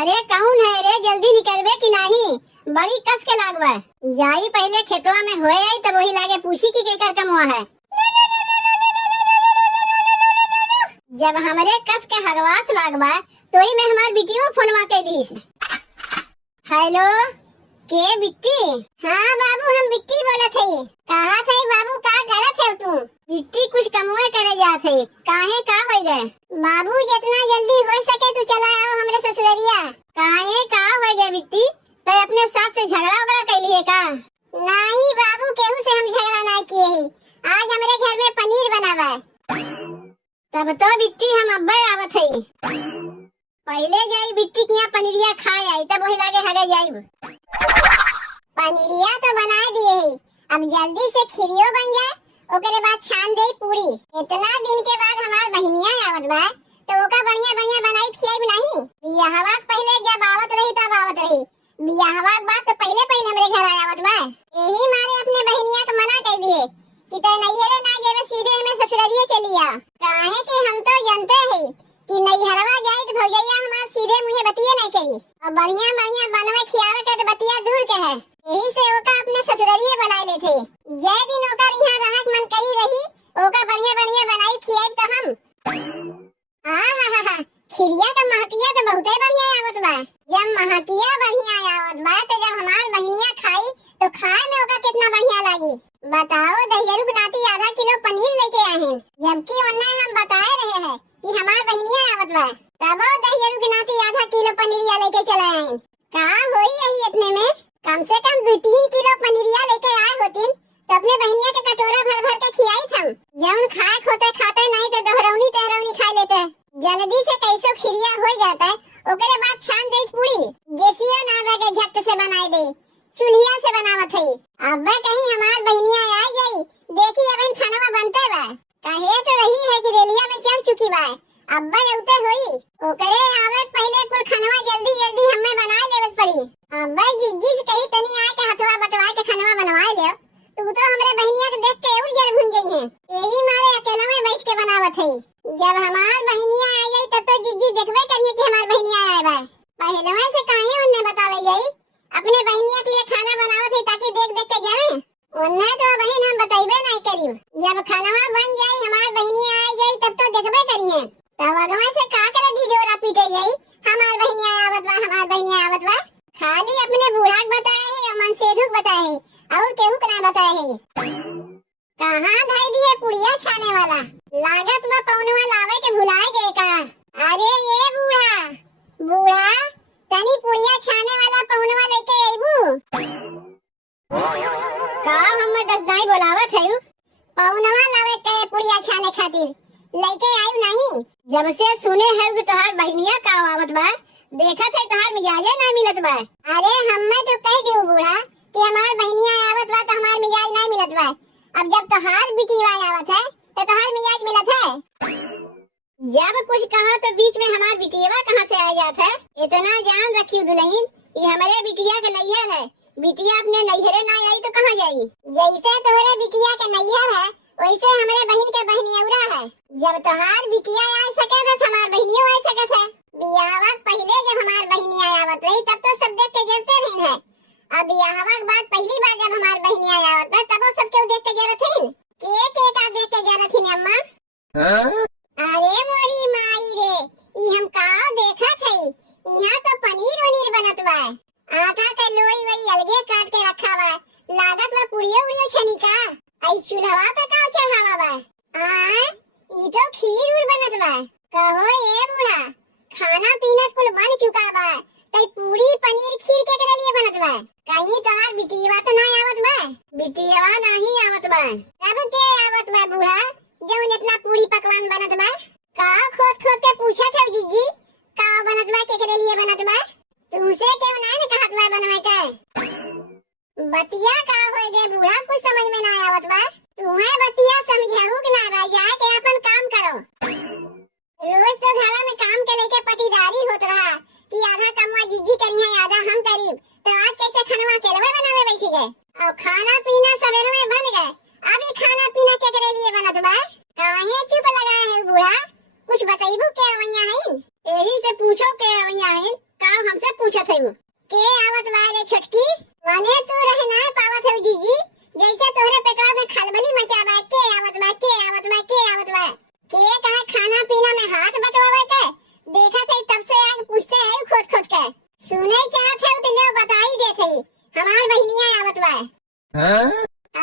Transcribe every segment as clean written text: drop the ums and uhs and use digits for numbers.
अरे कौन है रे, जल्दी निकलबे कि नहीं? बड़ी कस के लागबे। जाई पहले खेतवा में होए आई तब वही लागे पूछी कि केकर कमवा है। जब हमरे कस के हगवास लागबा तो ही में हमार बिटियो फोनवा के दीस। हेलो, के बिट्टी? हाँ बाबू, हम बिट्टी बोलत हई। कहा थे बाबू, का करत है तू? बिट्टी कुछ कमवा करे जात है। काहे का हो गए? बाबू जितना जल्दी हो सके तू चला आओ हमरे ससुररिया। काहे का हो गए बिट्टी? ते अपने साथ से झगड़ा वगड़ा कैली है का? नहीं बाबू, केहू से हम झगड़ा नहीं किए ही। आज हमरे घर में पनीर बनावा है। तब तो बिट्टी हम अब्बे आवत हई। पहले जाई बिट्टी के यहाँ पनीरिया खाए आई तब वही लागे हगे जाई। पनीरिया तो बना दिए ही, अब जल्दी से खीरियो बन जाए, ओकरे बाद छान दे पूरी। इतना दिन के बाद हमार बहनिया आवत बा तो ओका बढ़िया बढ़िया बनाई खियाई नहीं। बियाहवा पहले जब आवत रही तब आवत रही, बियाहवा के बाद तो पहले पहले हमरे घर आवत बा। यही मारे अपने बहनिया के मना कर दिए कि ते नैहरे ना जेबे, सीधे में ससुरारिये चली आ। काहे कि हम तो जानते हैं कि नैहरवा जाए तो भौजैया हमार सीधे मुंहे बतिया नहीं करी और बढ़िया बढ़िया बनवे खियावे के तो बतिया दूर के है। यही से ओका अपने ससुरारिये बनाए ले थे। जय दिन ओका यहाँ रहत मन कही रही, ओका बढ़िया बढ़िया बनाई खियाई तो हम। खिरिया का महकिया तो बहुते बढ़िया आवत बा। जब महकिया बढ़िया आवत बा तो जब हमार बहनिया खाई तो खाए में ओका कितना बढ़िया लागी। बताओ, दहियरू बनाती आधा किलो पनीर लेके आए हैं, जबकि उन्हें हम बताए रहे हैं कि हमार बहनिया आवत बा, तब दहियरू बनाती आधा किलो पनीरिया लेके चले आए। काम होई यही इतने में कम से कम 2-3 किलो पनीरिया लेके आए होतीन तो अपने बहनिया के कटोरा भर भर के खियाई थम। जौन खाए खोते खाते नहीं तो दोहरौनी तेहरौनी खा लेते। जल्दी से कैसो खिरिया हो जाता है, ओकरे बाद छान दे पूरी। गेसियो ना बगे झट से बनाई दे, चूल्हिया से बनावत है। अब कहीं हमार बहनिया आ गई, देखी अब खाना बनते बा। कहे तो रही है कि रेलिया में चढ़ चुकी बा, अब्बा उते होई, ओकरे आवे पहले कुल खानवा जल्दी जल्दी हमें बना लेवे पड़ी। अब्बा जिज्जी से कही तनी आ के हथवा बटवा के खानवा बनवा ले, तू तो हमरे बहनिया के देख के और जल भून गई है। यही मारे अकेला में बैठ के बनावत है। जब हमार बहनिया आ गई तब तो जिज्जी देखबे करिए कि हमार बहनिया आए बा। पहलवा से काहे उन्हें बतावे जाई अपने बहनिया के लिए खाना बनावत है ताकि देख देख के जाने। उन्हें तो बहन हम बताइबे नहीं करियो। जब खाना बन जाई हमार बहनिया आ गई तब तो देखबे करिए। तब अगवा से का करे ढिढोरा पीटे जाई हमार बहनिया आवत बा, हमार बहनिया आवत बा। खाली अपने बूढ़ा के बताए है और मन सेधुक बताए है और केहू के ना बताए है। कहाँ धाई दी है पुड़िया छाने वाला? लागत बा पौनवा लावे के भुलाए गए का। अरे ये बूढ़ा बूढ़ा, तनी पुड़िया छाने वाला पौनवा लेके आईबू का? हम 10 दाई बोलावत है, पौनवा लावे के पुड़िया छाने खातिर लेके आयु नहीं। जब से सुने है कि तोहार बहनिया का आवत बा, देखत है तोहार मिजाजे ना मिलत बा। अरे हमें तो कह दियो बूढ़ा कि हमार बहनिया आवत बा तो हमार मिजाज नहीं मिलत बा। अब जब तोहार बिटिया आवत है तो तोहार मिजाज मिलत है। जब कुछ कहा तो बीच में हमार बिटिया कहाँ से आ जात है? इतना जान रखियो दुल्हन, ये हमारे बिटिया का नैहर है। बिटिया अपने नैहरे ना आई तो कहाँ जाई? जैसे तोहरे बिटिया का नैहर है वैसे हमारे बहन के बहनियौरा है। जब तोहार बिटिया आ सके तो हमार बहनियों आ सकत है। बियाहवा पहले जब हमार बहनिया आवत रही तब तो सब देख के जलते रही है। अब बियाहवा के बाद पहली बार जब हमार बहनिया आवत बा तब सब केहू देख के जरत थी। के का देख के जरत थी अम्मा? अरे मोरी माई रे, ई हम का देखत हई, यहाँ तो पनीर वनीर बनत बा। आटा का लोई वही अलगे काट के रखा बा, लागत बा पुड़ियो उड़ियो छनी का। आई चूल्हा पे का चढ़ावा बा? ई तो खीर उड़ बनत बा। कहो ए बूढ़ा, खाना पीना कुल बन चुका बा, तई पूरी पनीर खीर के करे लिए बनत बा? कहीं तोहार बिटिया तो ना आवत बा? बिटिया नहीं आवत बा, तब के आवत बा बूढ़ा जौन इतना पूरी पकवान बनत बा? का खोद खोद के पूछत है जिज्जी का बनत बा, केकरे लिए बनत बा? तुमसे क्यों ना कहत बा बनवे के? बतिया का होए गे बूढ़ा, कुछ समझ में ना आवत बा। तुम्हें बतिया समझाऊ कि ना बा, जाके अपन काम करो। रोज तो घरा में काम के लेके पटीदारी होत रहा कि आधा कमवा जिज्जी करी है आधा हम करीब, तो आज कैसे खाना अकेले बनावे बैठी गए? और खाना पीना सवेरे में बन गए, अब ये खाना पीना केकरे लिए बनत बा? काहे चुप लगाए है बूढ़ा, कुछ बताइबू के अवैया है? यही से पूछो के अवैया है, का हमसे पूछत है के आवत बा रे छोटकी माने तू रहे ना पावत है जीजी जैसे तोहरे पेटवा में खलबली मचा बा के आवत बा के आवत बा के आवत बा के कहा खाना पीना में हाथ बटवावे के देखा थे तब से आके पूछते है खोद खोद के सुने चाहत है तो ले बताई देते हमार बहनिया आवत बा।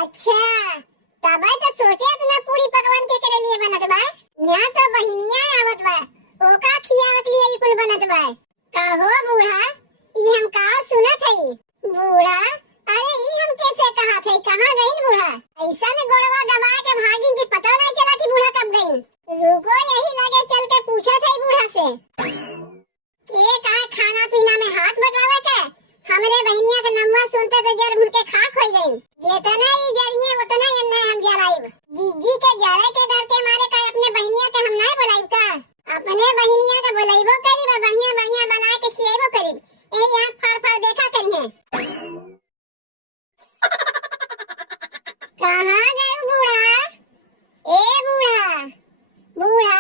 अच्छा तब तो सोचे इतना पूरी पकवान के करे लिए बनत बा यहाँ तो बहनिया आवत बा ओका खियावत लिए ई कुल बनत बा कहो बूढ़ा ई हम का सुनत है बूढ़ा अरे ई हम कैसे कहा थे कहाँ गई बूढ़ा ऐसा में गोड़वा दबा के भागी की पता नहीं चला कि बूढ़ा कब गई रुको यही लगे चल के पूछा था बूढ़ा से के कहा खाना पीना में हाथ बटावे के हमरे बहनिया का नम्मा सुनते तो जर उनके खाक हो गई जितना ही जरिए उतना ही नहीं हम जराइब जीजी के जरे के डर के मारे का अपने बहनिया के हम नहीं बुलाइब का अपने बहनिया के बुलाइबो करीब बढ़िया बढ़िया बना के खियाइबो करीब यही आँख फाड़ फाड़ देखा करिए कहाँ गए बूढ़ा ए बूढ़ा बूढ़ा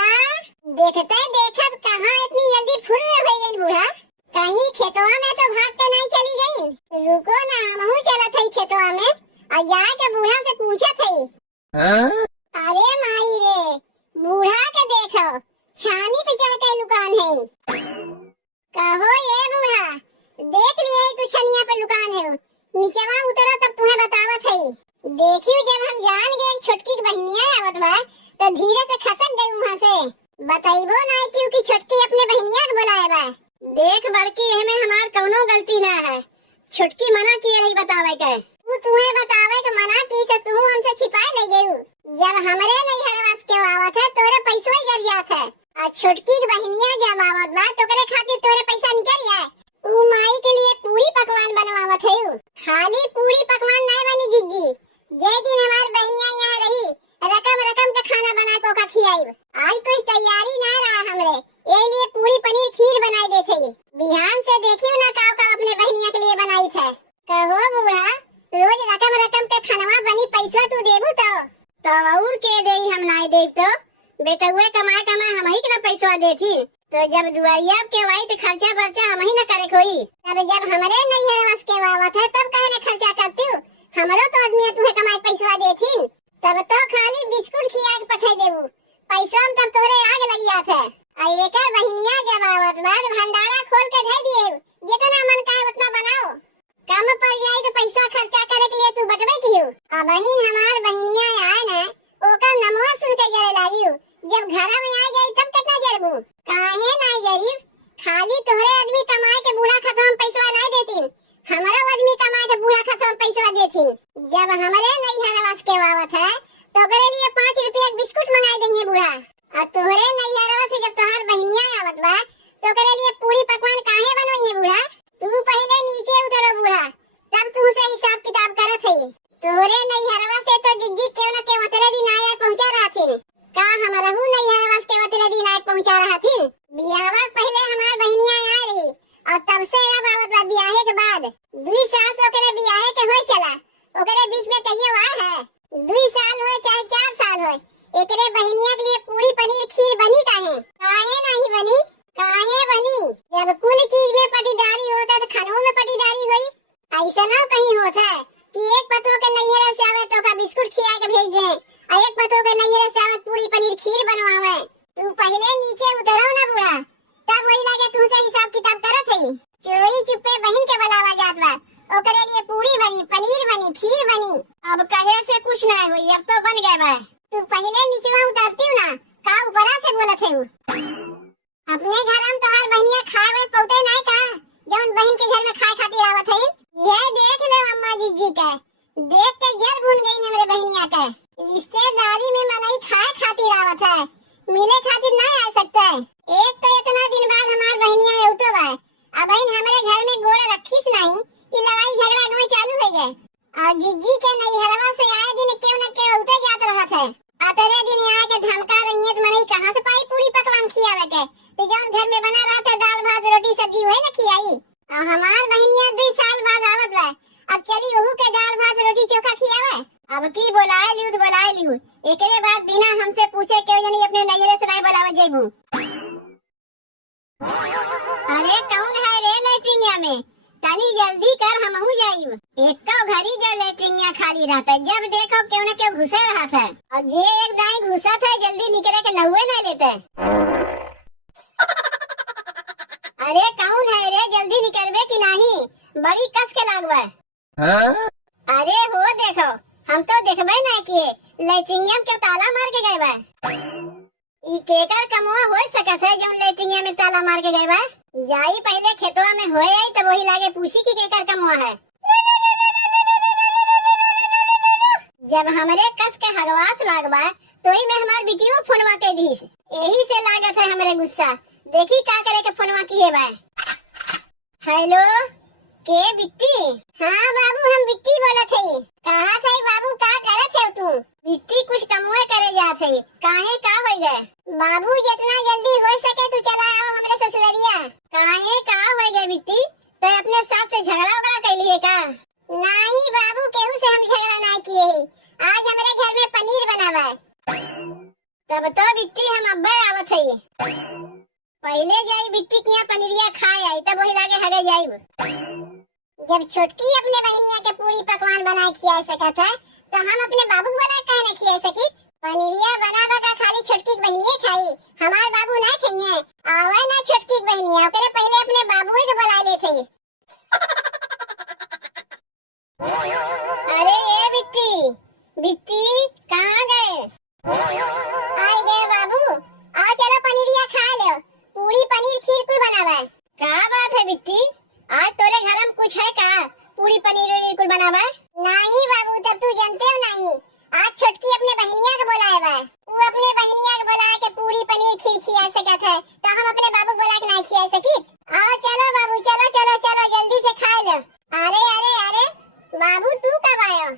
देखते देखत कहाँ इतनी जल्दी फुर हो गई बूढ़ा कहीं खेतवा में तो भाग के नहीं चली गई रुको ना हमहू चलत हई खेतवा में और जाके बूढ़ा से पूछा थई अरे माई रे बूढ़ा के देखो छानी पे चढ़ के लुकान है कहो ये बूढ़ा देख लिए तू छनिया पे लुकान है नीचेवा उतरो तब तुम्हें बतावत है देखियो जब हम जान गए छोटकी की बहनिया आवत बा तो धीरे से खसक गई वहां से बताइबो ना क्योंकि छोटकी अपने बहनिया के बुलाए बा देख बड़की एमे हमार कौनो गलती ना है छोटकी मना किए रही बतावे के तू तुम्हें बतावे के मना की से तू हमसे छिपाए ले गई जब हमरे नहीं हरवास के आवत है तोरे पैसों जर जात है और छोटकी की बहनिया जब आवत बा तो करे खातिर तोरे पैसा निकल जाए ऊ माई के लिए पूरी पकवान बनवावत है खाली पूरी पकवान नहीं बनी जीजी जे दिन हमार बहनिया यहाँ रही रकम रकम का खाना बना को का खियाइब आज कुछ तैयारी ना रहा हमरे ये लिए पूरी पनीर खीर बनाई देते बिहान से देखियो ना का अपने बहनिया के लिए बनाई थे कहो बूढ़ा रोज रकम रकम के खानवा बनी पैसा तू देबू तो और के देई हम नहीं देब तो बेटा हुए कमाए कमाए हम ही के पैसा देती तो जब दुआरिया के वाई तो खर्चा बर्चा हम ही न करे कोई तब जब हमरे नहीं है बस के वावत है तब कहे न खर्चा करती हूँ हमरो तो आदमी तुम्हें कमाए पैसा देती तब तो खाली बिस्कुट खिया के पठा देबू पैसा हम तब तोरे आग लग जात है और एकर बहनिया जब आवत बाद भंडारा खोल के धर दिए जितना मन काहे उतना बनाओ कम पड़ जाए तो पैसा खर्चा करे के लिए तू बटवे की हो अब बहन हमार बहनिया आए ना ओकर नमवा सुन के जरे लागियो जब घर में आ जाई तब कितना जरबू काहे ना जरीब खाली तोहरे आदमी कमाए के बूढ़ा खत्म पैसा नहीं देती हमारा आदमी कमाए के बूढ़ा खत्म पैसा देती जब हमरे नहीं हरवास के आवत है तो करे लिए 5 रुपया बिस्कुट मंगाई देंगे बूढ़ा और तोहरे नहीं हरवा से जब तोहार बहनिया आवत बा तो करे लिए पूरी पकवान काहे बनवाई है बूढ़ा तू पहले नीचे उतरो बूढ़ा तब तू से हिसाब किताब करत है तोहरे नहीं हरवा से तो जिज्जी क्यों न के उतरे दिन आया पहुंचा रहा थी का हमारा हूँ नहीं हरवा के उतरे दिन आया पहुंचा रहा थी बियाहवा पहले हमार बहनिया आ रही और तब से अब आवत बा बियाहे के बाद 2 साल तो ओकरे बियाहे के होय चला ओकरे बीच में कहियो आ है 2 साल हो चाहे 4 साल हो एकरे बहनिया के लिए पूरी पनीर खीर बनी काहे नहीं बनी काहे बनी जब कुल चीज में पटीदारी होता तो खानों में पटीदारी हुई ऐसा ना कहीं होता है कि एक पतो के नैहरा से आवे तो का बिस्कुट खिया के भेज दे और एक पतो के नैहरा से आवे पूरी पनीर खीर बनवावे तू पहले नीचे उतरो ना बूढ़ा तब वही लागे तू से हिसाब किताब करत है चोरी चुपे बहन के बुलावा जात बा ओकरे लिए पूरी बनी पनीर बनी खीर बनी अब कहे से कुछ ना हुई अब तो बन गए बा तू पहले नीचवा उतरती ना का ऊपरा से बोलत है अपने घर में तोहार बहनिया खाए हुए पौते नहीं का जौन बहन के घर में खाए खातिर आवत है ये देख ले अम्मा जीजी के देख के जल भूल गई हमरे बहनिया के रिश्तेदारी में मनई खाए खातिर आवत है मिले खातिर नहीं आ सकता है एक तो इतना दिन बाद हमार बहनिया औतो बा अब बहन हमारे घर में गोड़ रखीस नहीं कि लड़ाई झगड़ा गाँव चालू हो गए और जिज्जी के नहीं हरवा से आए दिन क्यों न क्यों उतर जात रहा था आते दिन यहाँ के धमका रही है तो मनई कहाँ से पाई पूरी पकवान खियावे के तो जौन घर में बना रहा था दाल भात रोटी सब्जी वही न खियाई और हमार बहनिया 2 साल बाद आवत बा अब चली वहू के दाल भात रोटी चोखा खियावे अब की बोलाए लियू एकरे बाद बिना हमसे पूछे क्यों जनी अपने नैहरे से नहीं बुलावे जेबू अरे कौन है रे में। तनी जल्दी कर, हमहू जाइब। एक घड़ी जो लेटरिंग खाली रहता है, जब देखो क्यों न क्यों घुसे रहा था। और जे एक दाई घुसा था जल्दी निकले के नहुए नहीं लेते। अरे कौन है रे, जल्दी निकलबे कि नहीं? बड़ी कस के लागवा। अरे हो देखो, हम तो देखबे नहीं किए, लेटरिंग के ताला मार के गए बा। ई केकर कमवा हो सकत है जो लेटरिंग में ताला मार के गए बा? जाई पहले खेतवा में होए आई तब वही लागे पूछी की केकर कमवा है। जब हमरे कस के हगवास लागबा तो ही में हमार बिटियो फोनवा के दीस, यही से लागत है हमरे गुस्सा। देखी का करे के फोनवा किए बा। हेलो, के बिट्टी? हाँ बाबू, हम बिट्टी बोलत हई। कहा थे बाबू, का करत है तू? बिट्टी कुछ कमवे करे जात हई। काहे का हो गए? बाबू जितना जल्दी हो सके तू चला आओ हमरे ससुररिया। काहे का हो गए बिट्टी? ते अपने साथ से झगड़ा वगड़ा कैलिए का? नहीं बाबू, केहू से हम झगड़ा नहीं किए। आज हमारे घर में पनीर बनावा है। तब तो बिट्टी हम अब्बे आवत हई। पहले जाई बिट्टी के यहाँ पनीरिया खाए आई तब वही लागे हगे जाइब। जब छोटकी अपने बहनिया के पूरी पकवान बना खिया सकत है तो हम अपने बाबू वाला कहे न खिया सकी? पनीरिया बना का खाली छोटकी की बहनिया खाई, हमार बाबू ना खाइए। आवे ना छोटकी की बहनिया, ओकरे पहले अपने बाबू के बुला लेते। अरे ए बिट्टी, बिट्टी कहाँ गए? आई गए बाबू, आओ चलो पनीरिया खा लो। पूरी पनीर खीर कुल बनावा है। क्या बात है बिट्टी, आज तोरे घर में कुछ है का? पूरी पनीर वनीर कुल बनावा है? नहीं बाबू, तब तू जानते हो नहीं, आज छोटकी अपने बहनिया के बुलाए बा। वो अपने बहनिया के बुला के पूरी पनीर खीर खिया सकत है तो हम अपने बाबू बुला के नहीं खिया सकी? आओ चलो बाबू, चलो चलो चलो जल्दी से खा लो। अरे अरे अरे बाबू, तू कब आयो?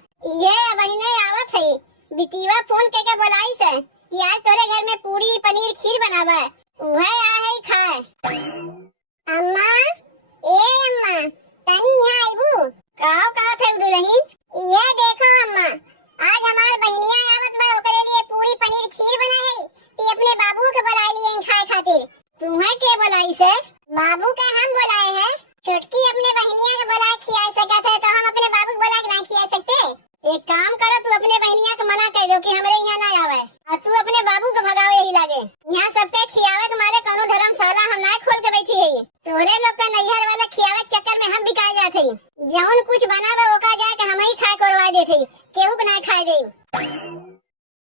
ये बहने आवत है, बिटिया फोन के बुलाई से कि आज तोरे घर में पूरी पनीर खीर बनावा है, वह आ है खाए। अम्मा, ए अम्मा, तनी यहाँ आइबू। का थे दुल्हन? ये देखो अम्मा, आज हमार बहनिया आवत बा, ओकरे लिए पूरी पनीर खीर बना है